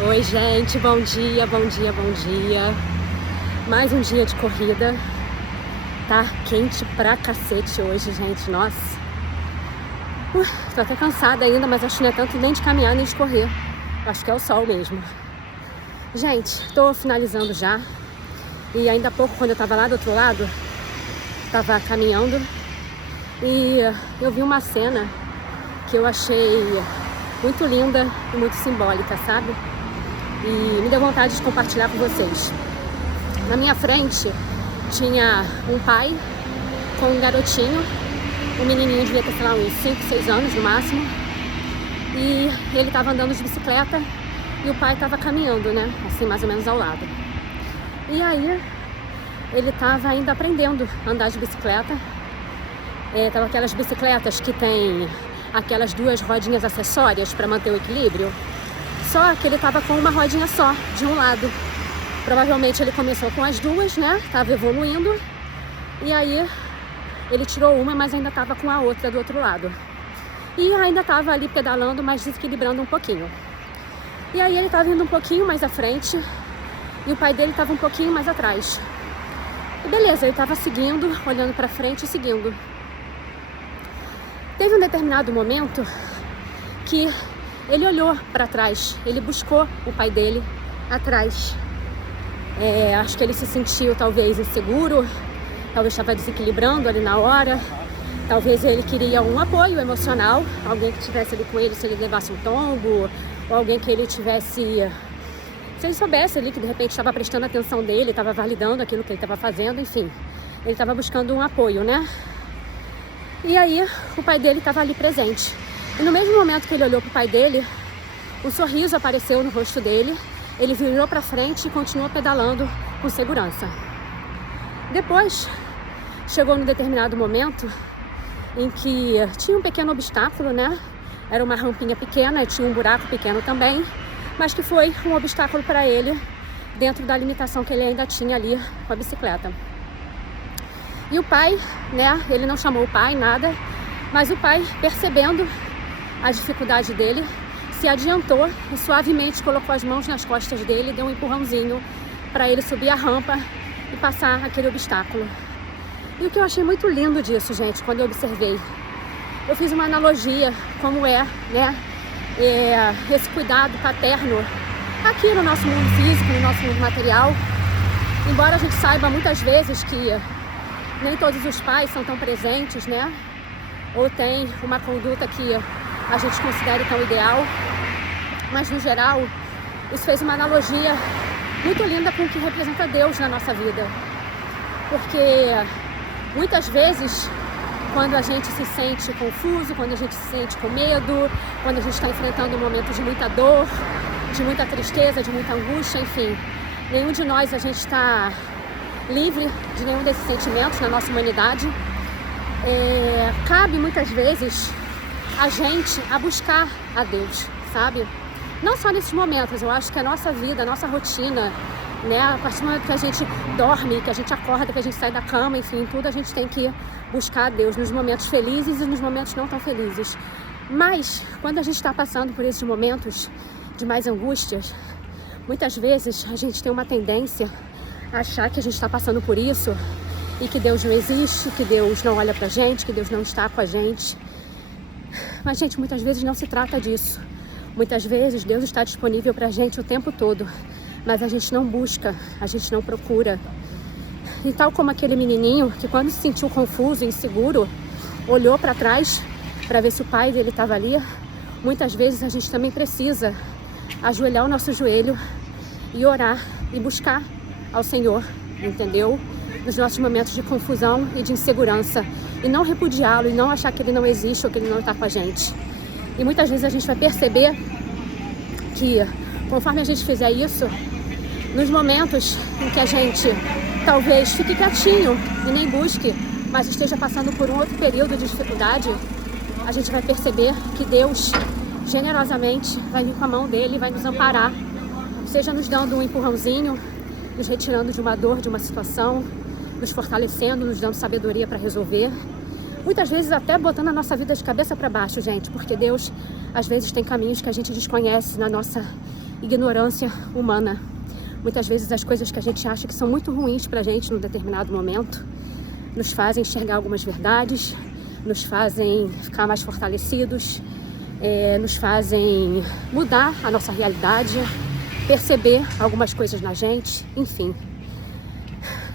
Oi, gente, bom dia, bom dia, bom dia. Mais um dia de corrida. Tá quente pra cacete hoje, gente, nossa. Tô até cansada ainda, mas acho que não é tanto nem de caminhar nem de correr. Acho que é o sol mesmo. Gente, tô finalizando já. E ainda há pouco, quando eu tava lá do outro lado, tava caminhando e eu vi uma cena que eu achei muito linda e muito simbólica, sabe? E me deu vontade de compartilhar com vocês. Na minha frente tinha um pai com um garotinho, um menininho devia ter, sei lá, uns 5, 6 anos no máximo, e ele estava andando de bicicleta e o pai estava caminhando, né, assim mais ou menos ao lado. E aí ele estava ainda aprendendo a andar de bicicleta. Tava aquelas bicicletas que tem aquelas duas rodinhas acessórias para manter o equilíbrio. Só que ele estava com uma rodinha só, de um lado. Provavelmente ele começou com as duas, né? Tava evoluindo. E aí ele tirou uma, mas ainda estava com a outra do outro lado. E ainda estava ali pedalando, mas desequilibrando um pouquinho. E aí ele estava indo um pouquinho mais à frente e o pai dele estava um pouquinho mais atrás. E beleza, ele estava seguindo, olhando para frente e seguindo. Teve um determinado momento que ele olhou para trás, ele buscou o pai dele atrás. Acho que ele se sentiu talvez inseguro, talvez estava desequilibrando ali na hora, talvez ele queria um apoio emocional, alguém que estivesse ali com ele se ele levasse um tombo, ou alguém que ele tivesse, se ele soubesse ali que de repente estava prestando atenção dele, estava validando aquilo que ele estava fazendo, enfim, ele estava buscando um apoio, né? E aí o pai dele estava ali presente. E no mesmo momento que ele olhou para o pai dele, um sorriso apareceu no rosto dele, ele virou para frente e continuou pedalando com segurança. Depois, chegou num determinado momento em que tinha um pequeno obstáculo, né? Era uma rampinha pequena e tinha um buraco pequeno também, mas que foi um obstáculo para ele dentro da limitação que ele ainda tinha ali com a bicicleta. E o pai, né? Ele não chamou o pai, nada, mas o pai, percebendo a dificuldade dele, se adiantou e suavemente colocou as mãos nas costas dele, deu um empurrãozinho para ele subir a rampa e passar aquele obstáculo. E o que eu achei muito lindo disso, gente, quando eu observei, eu fiz uma analogia como né, esse cuidado paterno aqui no nosso mundo físico, no nosso mundo material. Embora a gente saiba muitas vezes que nem todos os pais são tão presentes, né, ou tem uma conduta que a gente considera tão ideal, mas no geral isso fez uma analogia muito linda com o que representa Deus na nossa vida, porque muitas vezes quando a gente se sente confuso, quando a gente se sente com medo, quando a gente está enfrentando um momento de muita dor, de muita tristeza, de muita angústia, enfim, nenhum de nós a gente está livre de nenhum desses sentimentos na nossa humanidade. Cabe muitas vezes a gente a buscar a Deus, sabe? Não só nesses momentos, eu acho que a nossa vida, a nossa rotina, né? A partir do momento que a gente dorme, que a gente acorda, que a gente sai da cama, enfim, tudo a gente tem que buscar a Deus nos momentos felizes e nos momentos não tão felizes. Mas, quando a gente está passando por esses momentos de mais angústias, muitas vezes a gente tem uma tendência a achar que a gente está passando por isso e que Deus não existe, que Deus não olha pra gente, que Deus não está com a gente. Mas, gente, muitas vezes não se trata disso. Muitas vezes Deus está disponível pra gente o tempo todo, mas a gente não busca, a gente não procura. E tal como aquele menininho que quando se sentiu confuso, inseguro, olhou para trás para ver se o pai dele estava ali, muitas vezes a gente também precisa ajoelhar o nosso joelho e orar e buscar ao Senhor, entendeu? Nos nossos momentos de confusão e de insegurança, e não repudiá-lo, e não achar que ele não existe ou que ele não está com a gente. E muitas vezes a gente vai perceber que, conforme a gente fizer isso, nos momentos em que a gente talvez fique quietinho e nem busque, mas esteja passando por um outro período de dificuldade, a gente vai perceber que Deus generosamente vai vir com a mão dele e vai nos amparar, seja nos dando um empurrãozinho, nos retirando de uma dor, de uma situação, nos fortalecendo, nos dando sabedoria para resolver. Muitas vezes até botando a nossa vida de cabeça para baixo, gente, porque Deus às vezes tem caminhos que a gente desconhece na nossa ignorância humana. Muitas vezes as coisas que a gente acha que são muito ruins pra gente num determinado momento nos fazem enxergar algumas verdades, nos fazem ficar mais fortalecidos, nos fazem mudar a nossa realidade, perceber algumas coisas na gente, enfim.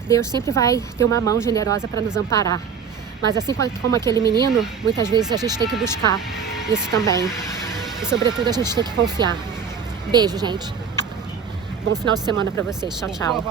Deus sempre vai ter uma mão generosa para nos amparar. Mas assim como aquele menino, muitas vezes a gente tem que buscar isso também. E sobretudo a gente tem que confiar. Beijo, gente. Bom final de semana para vocês. Tchau, tchau.